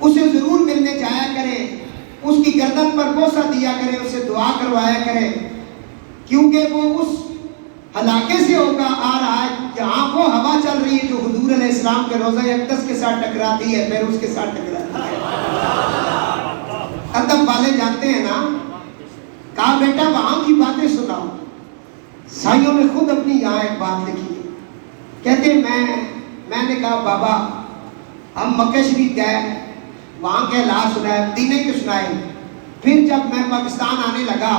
اسے ضرور ملنے جایا کریں، اس کی گردن پر بوسہ دیا کریں، اسے دعا کروایا کریں، کیونکہ وہ اس علاقے سے ہوگا آ رہا ہے جہاں وہ ہوا چل رہی ہے جو حضور علیہ السلام کے روضہ اقدس کے ساتھ ٹکراتی ہے، پھر اس کے ساتھ ٹکراتی ہے۔ ادب والے جانتے ہیں نا، کہا بیٹا وہاں کی باتیں سناؤ۔ سائیوں نے خود اپنی یہاں ایک بات لکھی ہے، کہتے میں نے کہا بابا ہم مکہ شریف گئے، وہاں کے حالات سنائے، مدینے کے سنائے۔ پھر جب میں پاکستان آنے لگا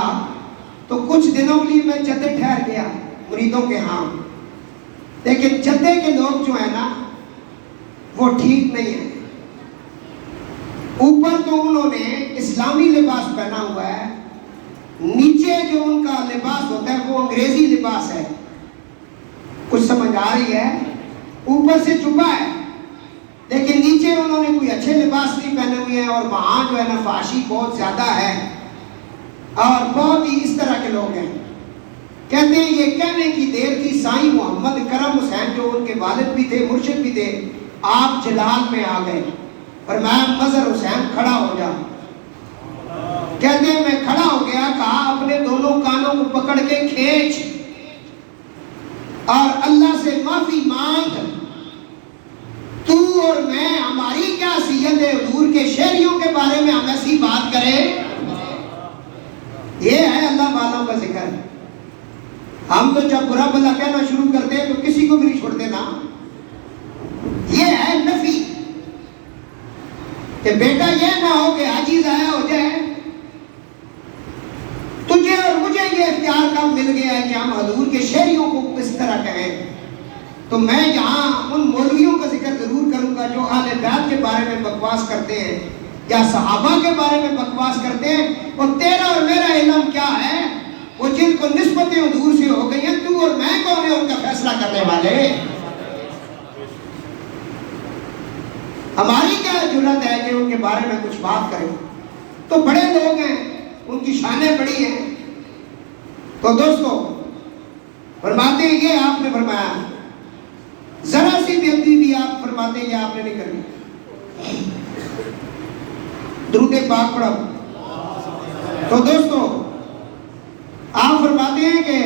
تو کچھ دنوں کے لیے میں جدے ٹھہر گیا مریدوں کے ہاں، لیکن جدے کے لوگ جو ہیں نا وہ ٹھیک نہیں ہیں۔ اوپر تو انہوں نے اسلامی لباس پہنا ہوا ہے، نیچے جو ان کا لباس ہوتا ہے وہ انگریزی لباس ہے، کچھ سمجھ آ رہی ہے؟ اوپر سے چھپا ہے لیکن نیچے انہوں نے کوئی اچھے لباس نہیں پہنے ہوئے ہیں، اور وہاں جو ہے نا فحاشی بہت زیادہ ہے اور بہت ہی اس طرح کے لوگ ہیں۔ کہتے ہیں یہ کہنے کی دیر تھی، سائیں محمد کرم حسین جو ان کے والد بھی تھے مرشد بھی تھے، آپ جلال میں آ گئے، فرمایا مظہر حسین کھڑا ہو جا۔ کہتے ہیں میں کھڑا ہو گیا، کہا اپنے دونوں کانوں کو پکڑ کے کھینچ اور اللہ سے معافی مانگ، تو اور میں ہماری کیا حیثیت ہے حضور کے شہریوں کے بارے میں ہم ایسی بات کریں؟ یہ ہے اللہ والوں کا ذکر۔ ہم تو جب برا بھلا کہنا شروع کرتے ہیں تو کسی کو بھی نہیں چھوڑتے نا۔ یہ ہے نفی کہ بیٹا یہ نہ ہو کہ حاجی ضائع ہو جائے، تجھے اور مجھے یہ اختیار کب مل گیا ہے کہ ہم حضور کے شہریوں کو کس طرح کہیں۔ تو میں یہاں ان مولویوں کا ذکر ضرور کروں گا جو اہل بیت کے بارے میں بکواس کرتے ہیں یا صحابہ کے بارے میں بکواس کرتے ہیں، اور تیرا اور میرا علم کیا ہے؟ وہ جن کو نسبتیں حضور سے ہو گئی ہیں، تو اور میں کون ہیں ان کا فیصلہ کرنے والے؟ ہماری کیا جرات ہے کہ ان کے بارے میں کچھ بات کریں؟ تو بڑے لوگ ہیں، ان کی شانیں بڑی ہیں۔ تو دوستو فرماتے ہیں یہ آپ نے فرمایا، ذرا سی بے ادبی بھی آپ فرماتے ہیں یہ آپ نے نہیں کرنی۔ درود پاک پڑھو۔ تو دوستو آپ فرماتے ہیں کہ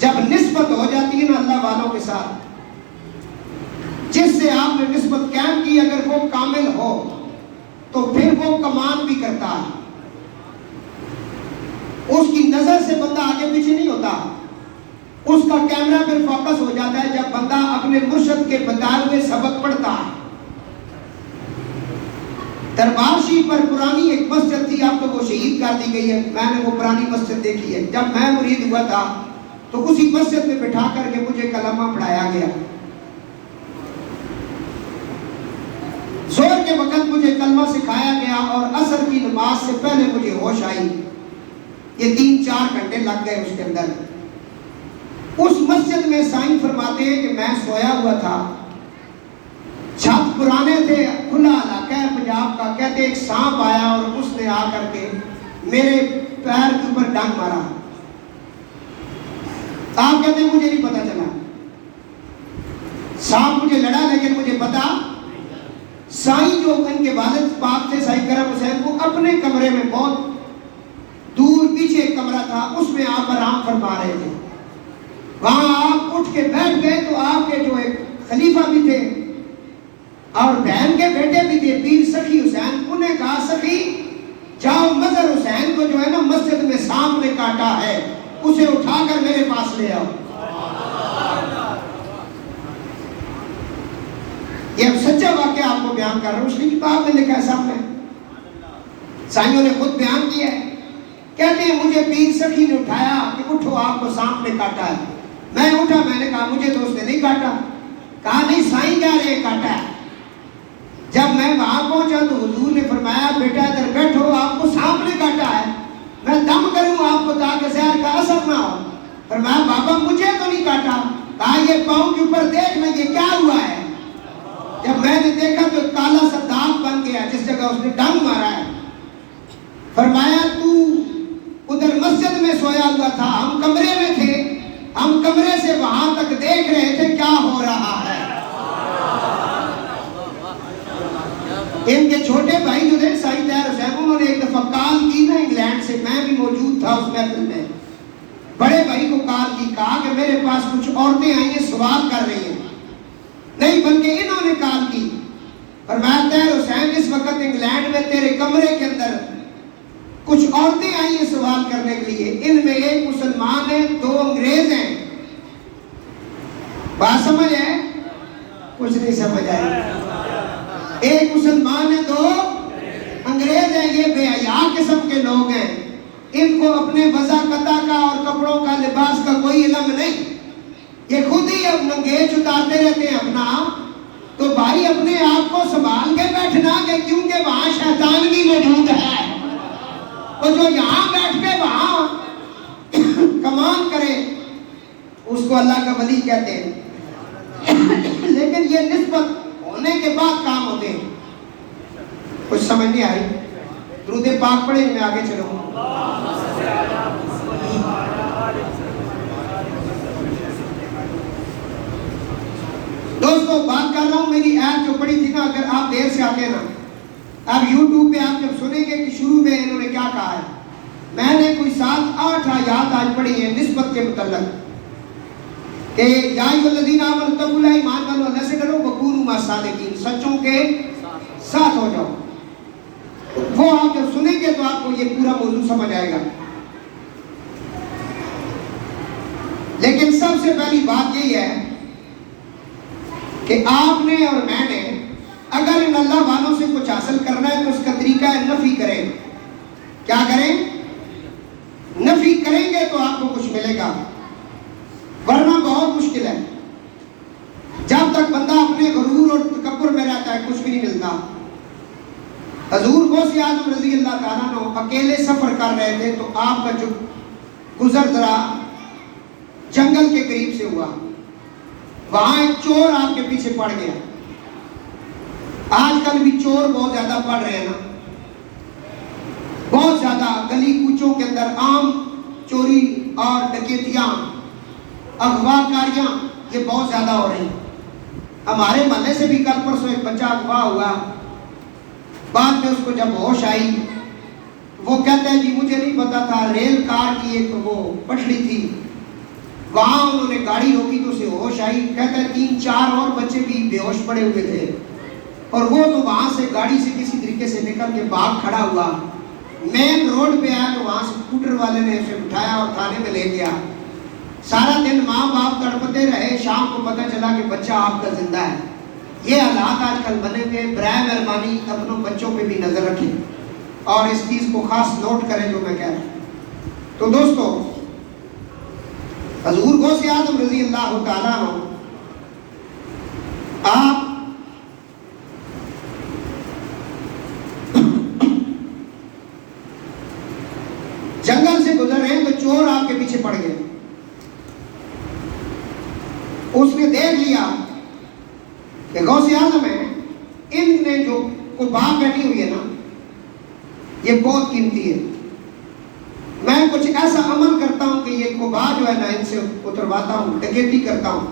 جب نسبت ہو جاتی ہے نا اللہ والوں کے ساتھ، جس سے آپ نے نسبت قائم کی اگر وہ کامل ہو تو پھر وہ کمان بھی کرتا ہے، اس کی نظر سے بندہ آگے پیچھے نہیں ہوتا، اس کا کیمرہ پھر فوکس ہو جاتا ہے جب بندہ اپنے مرشد کے بتائے ہوئے سبق پڑھتا ہے۔ دربار شریف پر پرانی ایک مسجد تھی، اب تو وہ شہید کر دی گئی ہے، میں نے وہ پرانی مسجد دیکھی ہے۔ جب میں مرید ہوا تھا تو اسی مسجد میں بٹھا کر کے مجھے کلمہ پڑھایا گیا۔ زور کے وقت مجھے کلمہ سکھایا گیا اور عصر کی نماز سے پہلے مجھے ہوش آئی۔ یہ 3-4 گھنٹے لگ گئے اس کے اندر۔ اس مسجد میں سائیں فرماتے ہیں کہ میں سویا ہوا تھا، چھت پرانے تھے، کھلا علاقہ ہے پنجاب کا، کہتے ایک سانپ آیا اور اس نے آ کر کے میرے پیر کے اوپر ڈنگ مارا۔ آپ کہتے ہیں مجھے نہیں پتا چلا، سانپ مجھے لڑا لیکن مجھے پتا۔ سائیں جو ان کے والد پاک تھے سائیں کرم حسین، وہ اپنے کمرے میں بہت دور پیچھے ایک کمرہ تھا، اس میں آپ آرام فرما رہے تھے۔ وہاں آپ اٹھ کے بیٹھ گئے تو آپ کے جو ایک خلیفہ بھی تھے اور بہن کے بیٹے بھی تھے پیر سخی حسین، انہیں کہا سخی جاؤ مظہر حسین کو جو ہے نا مسجد میں سانپ نے کاٹا ہے، اسے اٹھا کر میرے پاس لے آؤ۔ یہ سچا واقعہ آپ کو بیان کر رہا ہوں، اس کی کتاب میں لکھا ہے سامنے، سائیوں نے خود بیان کیا ہے۔ کہتے ہیں مجھے پیر سخی نے اٹھایا کہ اٹھو آپ کو سانپ نے کاٹا ہے۔ میں اٹھا، میں نے کہا مجھے تو اس نے نہیں کاٹا۔ کہا نہیں سائیں کہہ رہے کاٹا ہے۔ جب میں وہاں پہنچا تو حضور نے فرمایا بیٹا ادھر بیٹھو، آپ کو سانپ نے کاٹا ہے، میں دم کروں آپ کو تاکہ زہر کا اثر نہ ہو۔ فرمایا بابا مجھے تو نہیں کاٹا۔ کہا یہ پاؤں کے اوپر دیکھ میں یہ کیا ہوا ہے۔ جب میں نے دیکھا تو کالا سا داغ بن گیا جس جگہ اس نے ڈنگ مارا ہے۔ فرمایا تو ادھر مسجد میں سویا ہوا تھا، ہم کمرے میں تھے، ہم کمرے سے وہاں تک دیکھ رہے تھے کیا ہو رہا ہے۔ ان کے چھوٹے بھائی جو تھے سائی طاہر حسین، انہوں نے ایک دفعہ کال کی نا انگلینڈ سے، میں بھی موجود تھا اس محفل میں، بڑے بھائی کو کال کی، کہا کہ میرے پاس کچھ عورتیں آئی ہیں سوال کر رہی ہیں، نہیں بلکہ انہوں نے کال کی، فرمایا طاہر حسین اس وقت انگلینڈ میں تیرے کمرے کے اندر کچھ عورتیں آئی ہیں سوال کرنے کے لیے، ان میں ایک مسلمان ہے، 2 انگریز ہیں۔ بات سمجھ ہے؟ کچھ نہیں سمجھ آئی؟ ایک مسلمان ہے، 2 انگریز ہیں، یہ بے حیا قسم کے لوگ ہیں، ان کو اپنے وضاقتہ کا اور کپڑوں کا لباس کا کوئی علم نہیں، یہ خود ہی اب ننگیج اتارتے رہتے ہیں اپنا، تو بھائی اپنے آپ کو سنبھال کے بیٹھنا، کہ کیونکہ وہاں شیطان بھی موجود ہے، اور جو یہاں بیٹھ کے وہاں کمان کرے اس کو اللہ کا ولی کہتے ہیں، لیکن یہ نسبت ہونے کے بعد کام ہوتے ہیں۔ کچھ سمجھ نہیں آئی؟ درود پاک پڑھیں، میں آگے چلوں۔ دوستو بات کر رہا ہوں، میری آیت جو پڑھی تھی نا، اگر آپ دیر سے آتے ہیں نا، اب یوٹیوب پہ آپ جب سنیں گے کہ شروع میں انہوں نے کیا کہا ہے، میں نے کوئی 7-8 آیات آج پڑھی ہیں نسبت کے متعلق، کہ یا ایھا الذین آمنوا اتقوا اللہ، ایمان والو اللہ سے ڈرو، وکونوا مع الصادقین، سچوں کے ساتھ ہو جاؤ۔ وہ آپ جب سنیں گے تو آپ کو یہ پورا موضوع سمجھ آئے گا۔ لیکن سب سے پہلی بات یہی ہے کہ آپ نے اور میں نے اگر ان اللہ والوں سے کچھ حاصل کرنا ہے تو اس کا طریقہ ہے نفی کریں۔ کیا کریں؟ نفی کریں گے تو آپ کو کچھ ملے گا، ورنہ بہت مشکل ہے۔ جب تک بندہ اپنے غرور اور تکبر میں رہتا ہے کچھ بھی نہیں ملتا۔ حضور غوث اعظم رضی اللہ تعالیٰ عنہ اکیلے سفر کر رہے تھے تو آپ کا جو گزر ذرا جنگل کے قریب سے ہوا، وہاں ایک چور آپ کے پیچھے پڑ گیا۔ آج کل بھی چور بہت زیادہ پڑ رہے ہیں نا، بہت زیادہ گلی کوچوں کے اندر عام چوری اور ڈکیتیاں، اغوا کاریاں یہ بہت زیادہ ہو رہی ہیں۔ ہمارے محلے سے بھی کل پرسوں ایک بچہ اغوا ہوا، بعد میں اس کو جب ہوش آئی وہ کہتا ہے جی مجھے نہیں پتا تھا، ریل کار کی ایک وہ پٹڑی تھی، وہاں انہوں نے گاڑی روکی تو اسے ہوش آئی، کہتا ہے 3-4 اور بچے بھی بے ہوش پڑے ہوئے تھے، اور وہ تو وہاں سے گاڑی سے کسی طریقے سے نکل کے باغ کھڑا ہوا، مین روڈ پہ آیا تو وہاں سے اسکوٹر والے نے اسے اٹھایا اور تھانے میں لے گیا۔ سارا دن ماں باپ تڑپتے رہے، شام کو پتہ چلا کہ بچہ آپ کا زندہ ہے۔ یہ حالات آج کل بنے ہوئے، برائے مہربانی اپنوں بچوں پہ بھی نظر رکھیں اور اس چیز کو خاص نوٹ کریں جو میں کہہ رہا ہوں۔ تو دوستو حضور غوث اعظم رضی اللہ تعالیٰ عنہ آپ جنگل سے گزر رہے ہیں تو چور آپ کے پیچھے پڑ گئے، اس نے دیکھ لیا کہ غوث اعظم ہے، ان نے جو قبا پہنی ہوئی ہے نا یہ بہت قیمتی ہے، میں کچھ ایسا عمل کرتا ہوں کہ یہ قبا جو ہے نا ان سے اترواتا ہوں، ڈکیتی کرتا ہوں۔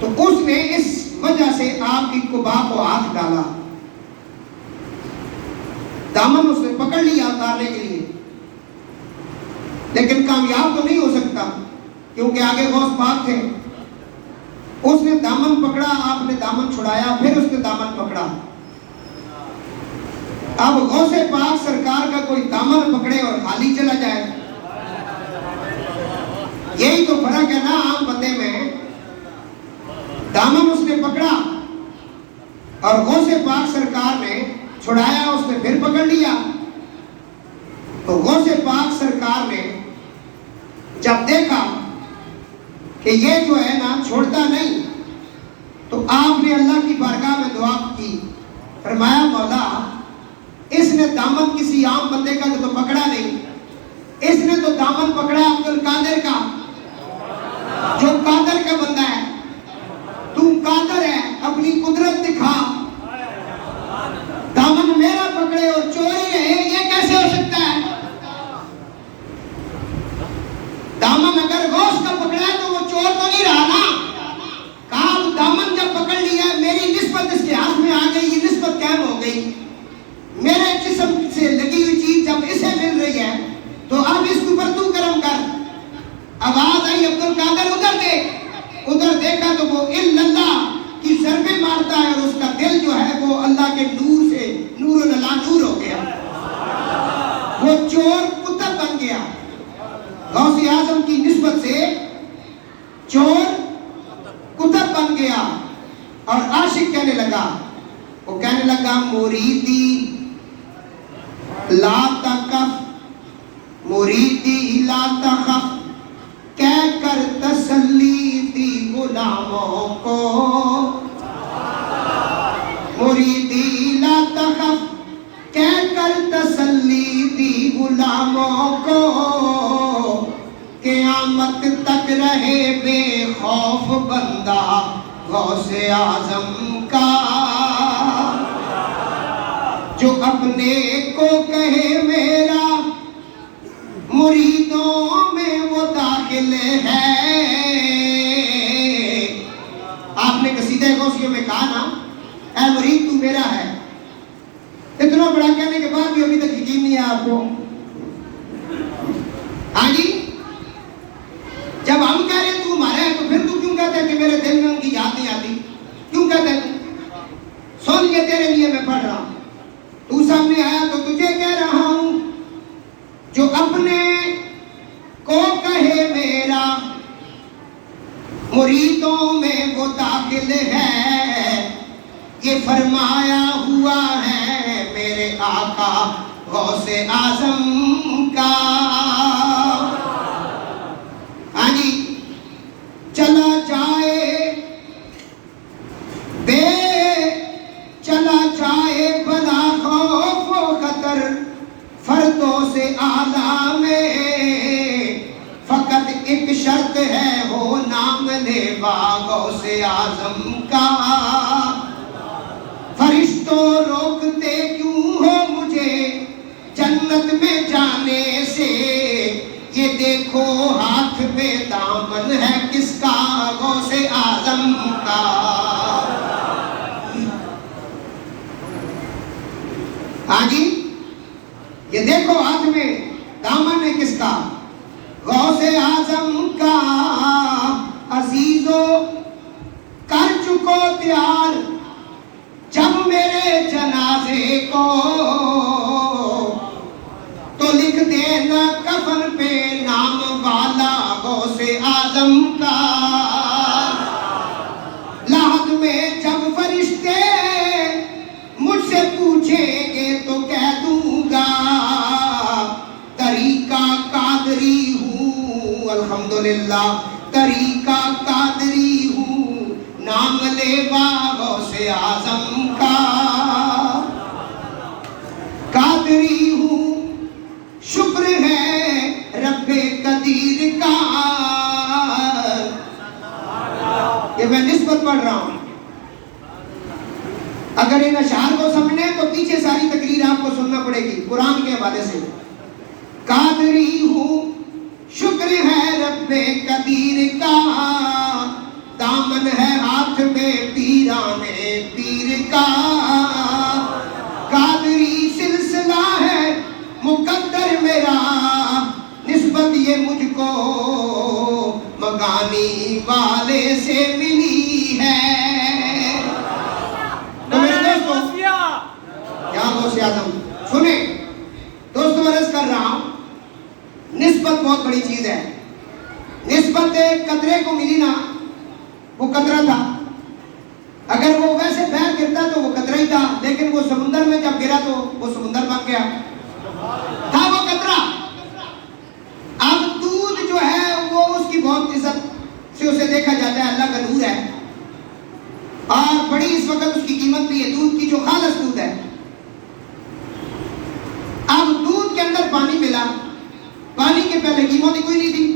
تو اس نے اس وجہ سے آپ کی قبا کو ہاتھ ڈالا، دامن اس نے پکڑ لیا اتارنے کے لیے، لیکن کامیاب تو نہیں ہو سکتا کیونکہ آگے غوث پاک تھے۔ اس نے دامن پکڑا، آپ نے دامن چھڑایا، پھر اس نے دامن پکڑا۔ اب غوث پاک سرکار کا کوئی دامن پکڑے اور خالی چلا جائے، یہی تو فرق ہے نا عام بندے میں۔ دامن اس نے پکڑا اور غوث پاک سرکار نے چھڑایا، اس نے پھر پکڑ لیا۔ تو غوث پاک سرکار نے جب دیکھا کہ یہ جو ہے نا چھوڑتا نہیں، تو آپ نے اللہ کی بارگاہ میں دعا کی، فرمایا مولا اس نے دامن کسی عام بندے کا تو پکڑا نہیں، اس نے تو دامن پکڑا عبد القادر کا، جو قادر کا بندہ ہے۔ تو قادر ہے، اپنی قدرت دکھا، دامن میرا پکڑے اور چوری رہے، یہ کیسے ہو سکتا ہے؟ دامن اگر غوث کا پکڑا ہے تو وہ چور تو نہیں رہا نا، کہا دامن جب پکڑ لیا میری نسبت اس کے ہاتھ لگا، وہ کہنے لگا مریدی لا تخف، مریدی لا تخف، کہہ کر تسلی دی غلاموں کو، مریدی لا تخف، کہہ کر تسلی دی غلاموں کو، قیامت تک رہے بے خوف بندہ غوث اعظم کا، جو اپنے کو کہے میرا مریدوں میں وہ داخل ہے۔ آپ نے قصیدہ غوثیہ میں کہا نا اے مرید تو میرا ہے، اتنا بڑا کہنے کے بعد بھی ابھی تک یقین نہیں ہے آپ کو؟ ہاں جی، جب ہم کہہ رہے ہیں تو ہمارا ہے تو پھر تو کیوں کہتا ہے کہ میرے دل میں ان کی یاد نہیں آتی؟ کیوں کہتا ہے تو؟ سن یہ تیرے لیے میں پڑھ رہا ہوں، تو سامنے آیا تو تجھے کہہ رہا ہوں، جو اپنے کو کہے میرا مریدوں میں وہ داخل ہے، یہ فرمایا ہوا ہے میرے آقا غوث اعظم کا۔ ہاں جی، چلا جائے بلا خوف و خطر فردوں سے اعلیٰ میں، فقط ایک شرط ہے ہو نام لیوا غوث اعظم کا، فرشتوں روکتے کیوں ہو مجھے جنت میں جانے سے، یہ دیکھو ہاتھ میں دامن ہے کس کا غوث اعظم کا۔ ہاں جی، یہ دیکھو ہاتھ میں دامن ہے کس کا غوث اعظم کا، عزیزو کر چکو تیار جب میرے جنازے کو، تو لکھ دینا کفن پہ نام والا غوث اعظم کا، لحد میں جب فرشتے مجھ سے پوچھیں گے تو کہہ دوں گا طریقہ قادری ہوں، الحمدللہ طریقہ قادری ہوں، نام لیوا غوث اعظم کا، قادری ہوں شکر ہے رب قدیر کا۔ یہ میں نسبت پڑھ رہا ہوں، اگر ان اشعار کو سمجھنے تو پیچھے ساری تقریر آپ کو سننا پڑے گی قرآن کے حوالے سے۔ قادری ہوں شکر ہے رب قدیر کا، دامن ہے ہاتھ میں پیران پیر کا، قادری سلسلہ ہے مقدر میرا، نسبت یہ مجھ کو مغانی والے سے ملی ہے۔ تو میرے دوستو کیا غوث اعظم سنیں دوستو، عرض کر رہا ہوں نسبت بہت بڑی چیز ہے۔ نسبت قطرے کو ملی نا، وہ قطرہ تھا، اگر وہ ویسے بہہ گرتا تو وہ قطرہ ہی تھا، لیکن وہ سمندر میں جب گرا تو وہ سمندر بن گیا، تھا وہ قطرہ۔ اب دودھ جو ہے وہ اس کی بہت عزت سے اسے دیکھا جاتا ہے، اللہ کا نور ہے، اور بڑی اس وقت اس کی قیمت بھی ہے، دودھ کی جو خالص دودھ ہے۔ اب دودھ کے اندر پانی ملا، پانی کے پہلے قیمت ہی کوئی نہیں تھی،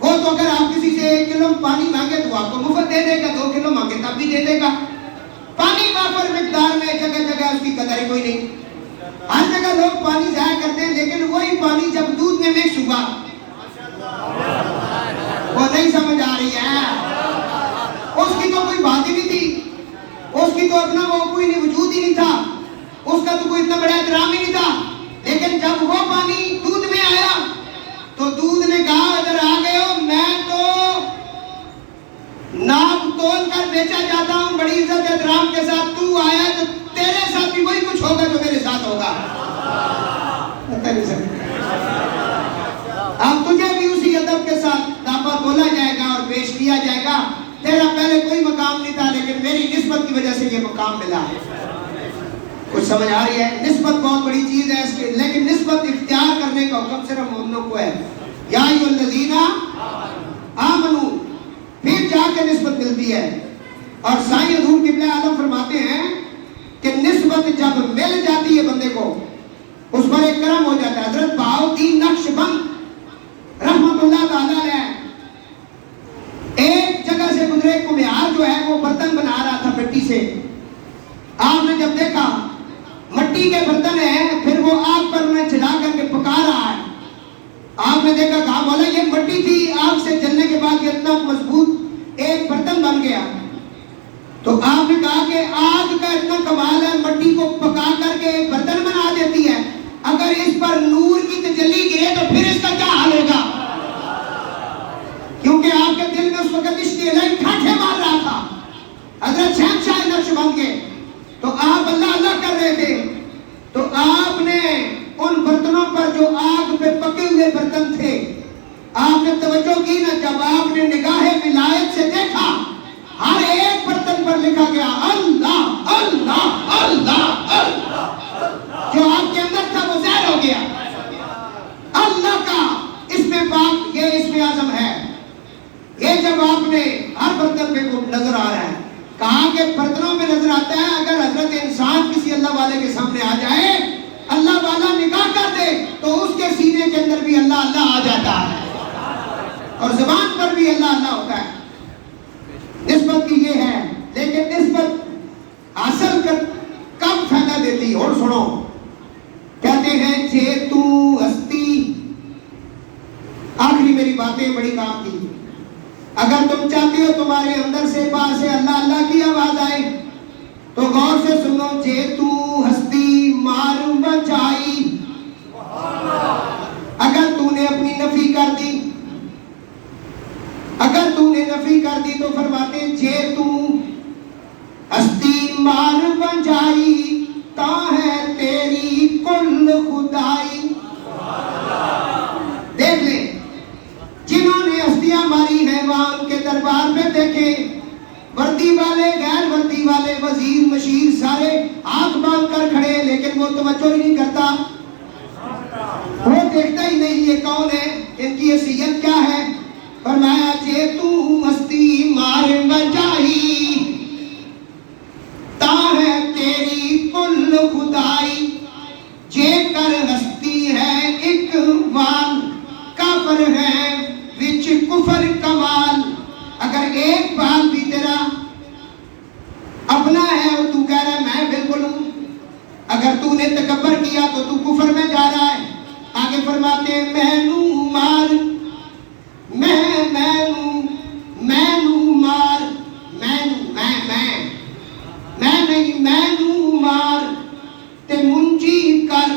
وہ تو اگر آپ کسی سے 1 کلو پانی مانگے تو آپ کو مفت دے دے گا، 2 کلو مانگے تب بھی دے دے گا۔ پانی وافر مقدار میں جگہ جگہ اس کی قدر کوئی نہیں، ہر جگہ لوگ پانی ضائع کرتے ہیں، لیکن وہی پانی جب دودھ میں مکس ہوا وہ نہیں سمجھ آ رہی ہے، اس کی تو کوئی بات ہی نہیں تھی، اس کی تو اپنا وہ کوئی نہیں وجود ہی نہیں تھا، اس کا تو کوئی اتنا بڑا احترام ہی نہیں تھا، لیکن جب وہ پانی دودھ میں آیا تو دودھ نے کہا اگر آ گئے ہو میں تو ناپ تول کر بیچا جاتا ہوں بڑی عزت احترام کے ساتھ، تو آیا تو تیرے ساتھ بھی وہی کچھ ہوگا جو میرے ساتھ ہوگا۔ اب تجھے بھی اسی ادب کے ساتھ ناپا تولا جائے گا اور پیش کیا جائے گا تیرا پہلے کوئی مقام نہیں تھا لیکن میری نسبت کی وجہ سے یہ مقام ملا ہے. کچھ سمجھ آ رہی ہے؟ نسبت بہت بڑی چیز ہے اس کی، لیکن نسبت اختیار کرنے کا حکم صرف مومنوں کو ہے. یا ایھا الذین آمنو، پھر جا کے نسبت ملتی ہے. اور سائیں حضور قبلہ عالم فرماتے ہیں کہ نسبت جب مل جاتی ہے بندے کو اس پر ایک کرم ہو جاتا ہے. حضرت بہاؤالدین نقشبند رحمت اللہ تعالیٰ علیہ ایک جگہ سے گزرے، کمیار جو ہے وہ برتن بنا رہا تھا مٹی سے. آپ نے جب دیکھا مٹی کے برتن ہیں، پھر وہ آگ پر انہیں جلا کر کے پکا رہا ہے. آپ نے دیکھا، کہا مولا یہ مٹی تھی، آگ سے جلنے کے بعد یہ اتنا مضبوط ایک برتن بن گیا. تو آپ نے کہا کہ آگ کا اتنا کمال ہے، مٹی کو پکا کر کے ایک برتن بنا دیتی ہے. اگر اس پر نور کی تجلی گرے تو پھر اس کا کیا حال ہوگا؟ کیونکہ آپ کے دل میں اس وقت عشق الہی ٹھاٹھے مار رہا تھا. حضرت شہنشاہ نقشبند کے تو آپ اللہ اللہ کر رہے تھے، تو آپ نے ان برتنوں پر جو آگ پہ پکے ہوئے برتن تھے آپ نے توجہ کی نا. جب آپ نے نگاہ ولایت سے دیکھا، ہر ایک برتن پر لکھا گیا اللہ اللہ اللہ اللہ. جو آپ کے اندر تھا وہ ظاہر ہو گیا. اللہ کا اسم پاک یہ اسم اعظم ہے. یہ جب آپ نے ہر برتن پہ کو نظر آ رہا ہے، کہا کہ برتنوں پہ نظر آتا ہے. اگر حضرت انسان کسی اللہ والے کے سامنے آ جائے، اللہ والا نگاہ کر دے تو اس کے سینے کے اندر بھی اللہ اللہ آ جاتا ہے اور زبان پر بھی اللہ اللہ ہوتا ہے. نسبت کی یہ ہے. لیکن نسبت اصل کب فائدہ دیتی؟ اور سنو، کہتے ہیں جے تو ہستی، آخری میری باتیں بڑی کام کی. اگر تم چاہتے ہو تمہارے اندر سے باہر سے اللہ اللہ کی آواز آئے تو غور سے سنو. جے تو ہستی مار بچائی، اگر تو نے اپنی نفی کر دی، اگر تو نے نفی کر دی تو فرماتے جے تو ہستی مار بچائی تا ہے تیری کل خدائی. دیکھ لیں جنہوں نے ہستیاں ماری حیوان کے دربار پہ دیکھے، وردی والے غیر وردی والے، وزیر مشیر سارے ہاتھ باندھ کر کھڑے، لیکن وہ توجہ ہی نہیں کرتا، وہ دیکھتا ہی نہیں یہ کون ہے، ان کی حیثیت کیا ہے. فرمایا جے تو مستی مار بجائی تا ہے تیری کل خدائی. جے کر ہستی ہے ایک وال کافر ہے وچ کفر کمال. اگر ایک بال بھی تیرا اپنا ہے اور تو کہہ رہا ہے میں بالکل ہوں، اگر تو نے تکبر کیا تو تو کفر میں جا رہا ہے. آگے فرماتے ہیں مینو مار، مینو مار، میں نہیں، مینو مار تے منجی کر،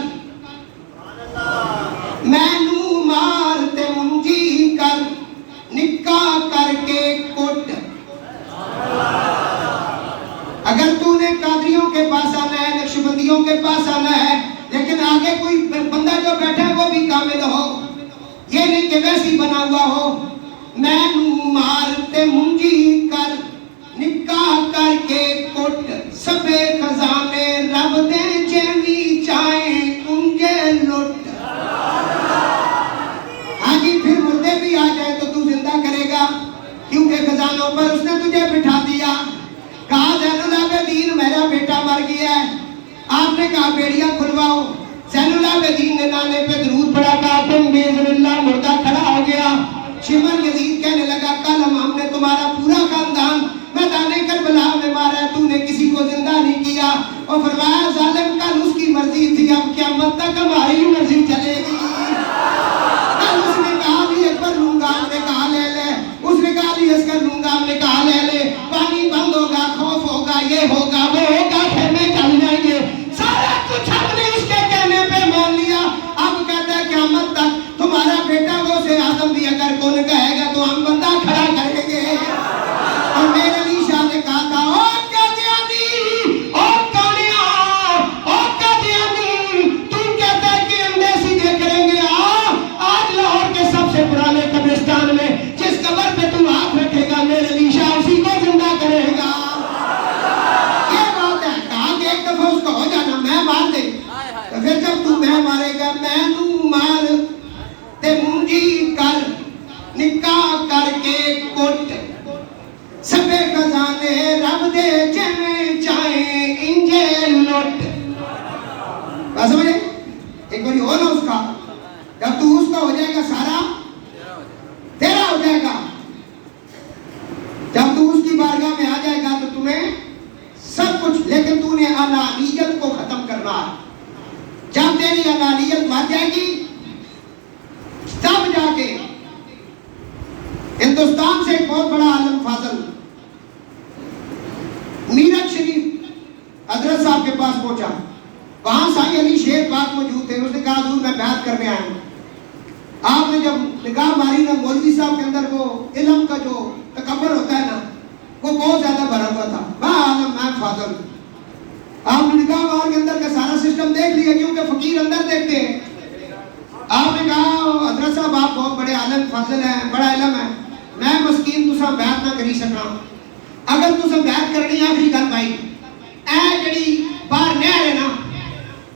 مینو مار تے منجی کر، نکاح کر کے کٹ. اگر تو نے قادریوں کے پاس آنا ہے، نقشبندیوں کے پاس آنا ہے، لیکن آگے کوئی بندہ جو بیٹھا ہے وہ بھی کامل ہو، یہ نہیں کہ ویسی بنا ہوا ہو. مینو مار تے منجی کر، نکاح کر کے کٹ، سبے خزانے رب دے جیوی چاہیں انجے لٹ. ہاں جی، پھر مردے بھی آ جائے تو تو زندہ کرے گا، کیونکہ خزانوں پر اس نے تجھے بٹھا دیا. کہا زین العابدین میرا بیٹا مر گیا ہے. آپ نے کہا بیڑیاں کھلواؤ. زین العابدین نے نانے پہ درود پڑھا، کہا تم باذن اللہ مردہ کھڑا ہو گیا. شمر یزید کہنے لگا کل ہم نے تمہارا پورا خاندان میدان کربلا میں مارا ہے، تو نے کسی کو زندہ نہیں کیا. اور فرمایا ظالم کل اس کی مرضی تھی، اب قیامت تک ہماری مرضی چلے گی. کل اس نے کہا علی اکبر لوں گا، ہم نے کہا لے لے. اس نے کہا علی اصغر لوں گا، ہم نے کہا لے لے. پانی بند ہوگا، خوف ہوگا، یہ ہوگا وہ ہوگا، خیمے چل جائیں گے، سارا کچھ ہم نے اس کے کہنے پہ مان لیا. اب کہتا ہے قیامت تک تمہارا بیٹا غوث اعظم بھی اگر کون کہے گا تو ہم بندہ کھڑا کریں گے. اور میرے علی شاہ نے کہا تھا او قادیانی، او کانیا، او قادیانی، تو کہتا ہے کہ مینو مار تے منجی کر نکاح کر کے کٹ سبے خزانے رب دے جویں چاہے انجے لٹ. بات سمجھے؟ ایک باری ہو نا اس کا، جب تو اس کا ہو جائے گا سارا تیرا ہو جائے گا. جب تو اس کی بارگاہ میں آ جائے گا تو تمہیں سب کچھ، لیکن تو نے انانیت کو ختم کرنا ہے. جب تیری انانیت مر جائے گی تب جا کے. ہندوستان سے ایک بہت بڑا عالم فاضل میرٹھ شریف حضرت صاحب کے پاس پہنچا. وہاں سائیں علی شیر پاک موجود تھے. اس نے کہا حضور میں بیعت کرنے آیا ہوں. آپ نے جب نگاہ ماری نا مولوی صاحب کے اندر وہ علم کا جو تکبر ہوتا ہے نا وہ بہت زیادہ بھرا ہوا تھا. میں عالم میں فاضل. آپ نے نگاہ مار کے اندر کا سارا سسٹم دیکھ لیا کیونکہ فقیر اندر دیکھتے ہیں. آپ نے کہا حضرت صاحب آپ بہت بڑے عالم فاضل ہیں، بڑا علم ہے، میں مسکین تساں بیعت نہ کری سکنا. اگر تساں بیعت کرنی آخری گل بھائی اے جڑی باہر نہر ہے نا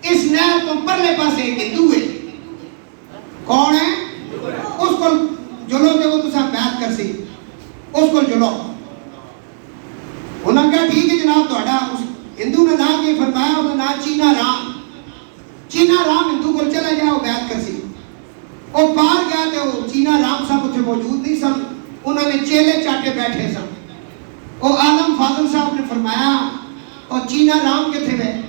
اس نہر تو پرلے پاسے ایک ہندو ہے. کون ہے؟ اس کو جلو تے وہ تساں بیعت کر سی. اس کو جلو. انہوں نے کہا ٹھیک ہے جناب تہاڈا. اس ہندو نے نام یہ فرمایا، اس کا نام چینا رام. چینا رام ہندو کو چلا گیا وہ بیعت کر سی. وہ باہر گیا تو چینا رام صاحب اتنے موجود نہیں سن. انہوں نے چیلے چاٹے بیٹھے سن. وہ عالم فاضل صاحب نے فرمایا اور چینا رام کتنے گئے؟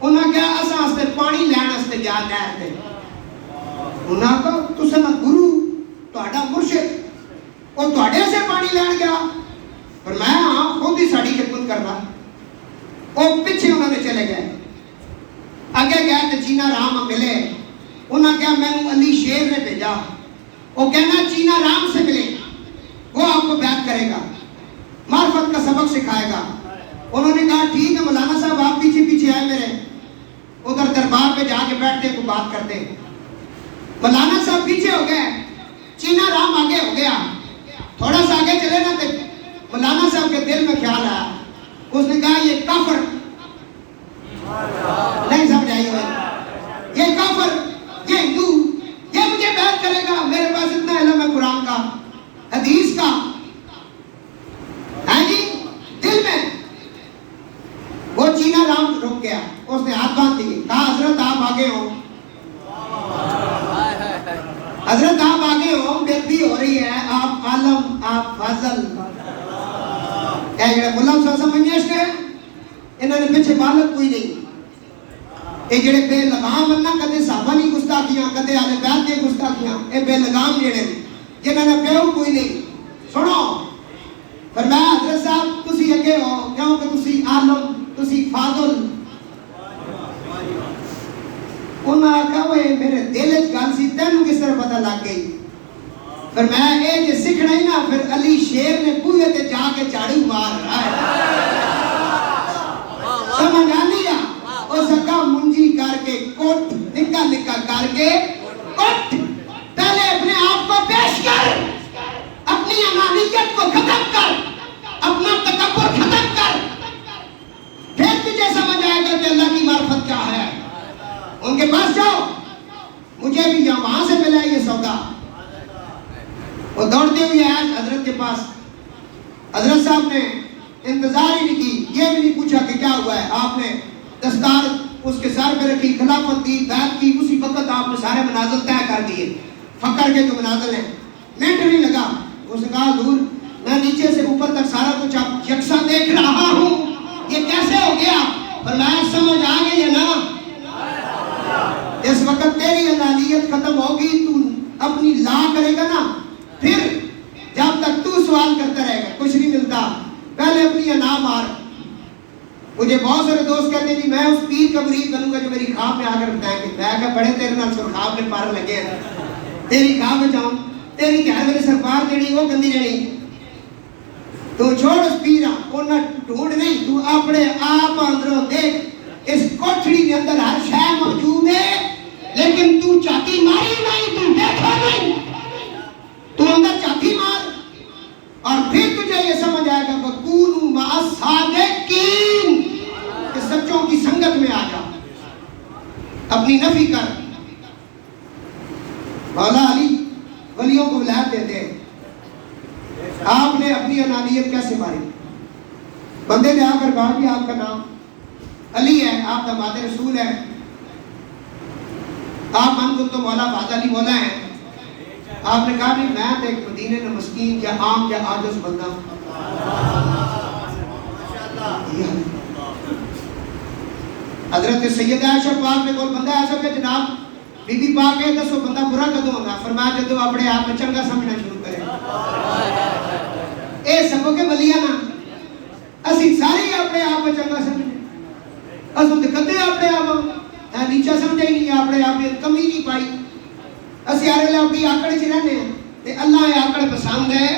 انہوں نے کہا اساں واسطے پانی لین واسطے گیا نہر تے. انہوں نے کہا تساں دا گرو تہاڈا مرشد وہ تہاڈے سے پانی لین گیا؟ فرمایا ہاں خود ہی ساڈی خدمت کرنا. وہ پیچھے انہوں نے چلے گئے. آگے گئے تو چینا رام ملے. انہوں نے کہا میں علی شیر نے بھیجا، وہ کہنا چینا رام سے ملے، وہ آپ کو بیعت کرے گا، معرفت کا سبق سکھائے گا. انہوں نے کہا ٹھیک ہے مولانا صاحب آپ پیچھے پیچھے آئے میرے. ادھر دربار پہ جا کے بیٹھتے کو بات کرتے. مولانا صاحب پیچھے ہو گئے، چینا رام آگے ہو گیا. تھوڑا سا آگے چلے نا تو مولانا صاحب کے دل میں خیال آیا. اس نے کہا یہ کافر نہیں سمجھ آئی ہوئی، یہ کافر، یہ ہندو، یہ مجھے بیعت کرے گا. میرے پاس اتنا علم ہے قرآن کا حدیث کا ہے جی دل میں. وہ چینا رام رک گیا. اس نے ہاتھ باندھ دیے. کہا حضرت آپ آگے ہو، حضرت آپ آگے ہو، بےعزتی ہو رہی ہے. آپ عالم، آپ فاضل. اے جڑے ملہ صاحب سمجھنے اس نے انہوں نے پیچھے بالک کوئی نہیں. اے جڑے بے لگام ہیں نا کدے صحابہ نہیں گستاخیاں کدے اہل بیت دی گستاخیاں. اے بے لگام جڑے جنہاں نے پیو کوئی نہیں. سنو فرمایا حضرت صاحب تسی اگے ہو کیونکہ تسی عالم تسی فاضل. انہاں آکھا وہ میرے دل وچ گل سی تینوں کس طرح پتہ لگ گئی؟ فرمایا اے جے سکھنا ہی نا پھر علی شیر نے بوئے تے جا کے جھاڑو مار رہا ہے. سمجھ آ لیا؟ اس کا منجی کر کے کوٹ نکا نکا کر کے کوٹ. پہلے اپنے آپ کو پیش کر، اپنی انانیت کو ختم کر، اپنا تکبر ختم کر، پھر تجھے سمجھ آئے گا کہ اللہ کی معرفت کیا ہے. ان کے پاس جاؤ. مجھے بھی یہاں وہاں سے ملا یہ سودا. وہ دوڑتے ہوئے آئے حضرت کے پاس. حضرت صاحب نے انتظار ہی نہیں کی، یہ بھی نہیں پوچھا کہ کیا ہوا ہے. آپ نے دستار اس کے سر پہ رکھی، خلافت دی، بیعت کی. اسی وقت آپ نے سارے منازل طے کر دیے. فقر کے جو منازل ہیں منٹ نہیں لگا. اس نے کہا حضور میں نیچے سے اوپر تک سارا کچھ آپ یکساں دیکھ رہا ہوں، یہ کیسے ہو گیا؟ فرمایا سمجھ آ گئی ہے نا؟ اس وقت تیری انانیت ختم ہوگی، تو اپنی لا کرے گا نا، پھر جب تک تو سوال کرتا رہے گا کچھ نہیں ملتا. پہلے اپنی انا مار. مجھے بہت سارے دوست کہتے ہیں جی میں اس پیر کا مرید بنوں گا جو میری خواب میں آ کر بتائیں گے. میں کہا بڑے تیرے نال سر خواب میں پار لگے ہیں، تیری خواب میں جاؤں تیری کہہ میرے سرپار جڑی وہ گندی رہی. تو چھوڑ اس پیرا انہاں ڈھونڈ نہیں، تو اپنے آپ اندروں دیکھ. اس کوٹھڑی کے اندر ہر شے موجود ہے لیکن تو چاتی ماری نہیں، تو دیکھا نہیں. تو اندر چاتی مار اور پھر تجھے یہ سمجھ آئے گا وَكُونُوا مَعَ الصَّادِقِينَ کہ سچوں کی سنگت میں آ جا. اپنی نفی کر، کہا جی آپ کا نام علی ہے، آپ داماد رسول ہے، آپ من کو تو مولا باد علی مولا ہیں. آپ نے کہا نہیں میں تو ایک مدینے میں مسکین یا عام یا عاجز بندہ. حضرت سیدہ عائشہ پاک نے کول بندہ ایسا کہ جناب بی بی پاک ہے دسو بندہ برا کدوں ہوگا؟ فرمایا جدو اپنے آپ میں چنگا سمجھنا شروع کرے. اے سبو کے ولیاں نا اسی سارے اپنے آپ میں چنگا سمجھنے، اسوں تے کدے اپنے آپ نیچا سمجھے ہی نہیں، اپنے آپ میں کمی نہیں پائی. اسی آرے لے اپنی آکڑ چ رہنے ہیں تے اللہ یہ آکڑ پسند ہے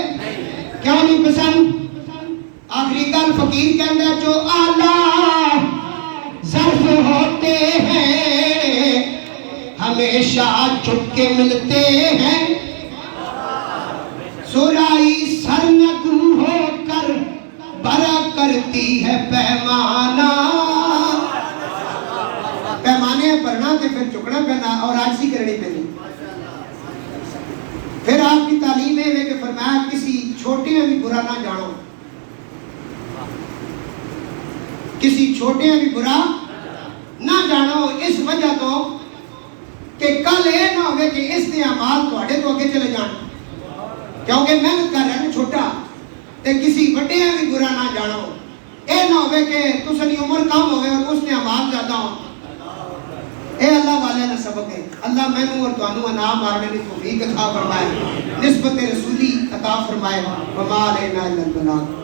کیوں نہیں پسند؟ آخری گل فقیر کہندا ہے جو اعلیٰ ظرف ہوتے ہیں ہمیشہ جھک کے ملتے ہیں، سرائی سرنگو ہو کر برا کرتی ہے پیمانہ. پیمانے بھرنا تے پھر چکنا پینا اور عاجزی کرنی پینی. پھر آپ کی تعلیم ہے کہ فرمایا کسی چھوٹے میں بھی برا نہ جانو، کسی چھوٹے میں بھی برا نہ جانو، اس وجہ تو کہ کل یہ نہ ہوئے کہ اس نے اعمال تواڈے تو اگے چلے جان، کیونکہ محنت کر رہے ہیں چھوٹا تے کسی بڑے میں بھی برا نہ جانو. اے نہ ہوئے کہ تسانی عمر کم ہوئے اور اس نے اعمال زیادہ ہو. اے اللہ والے نے سبق ہے. اللہ میں اور توانو انعام مارنے کی توفیق عطا فرمائے، نسبت رسولی عطا فرمائے. وما علینا الا البلاغ.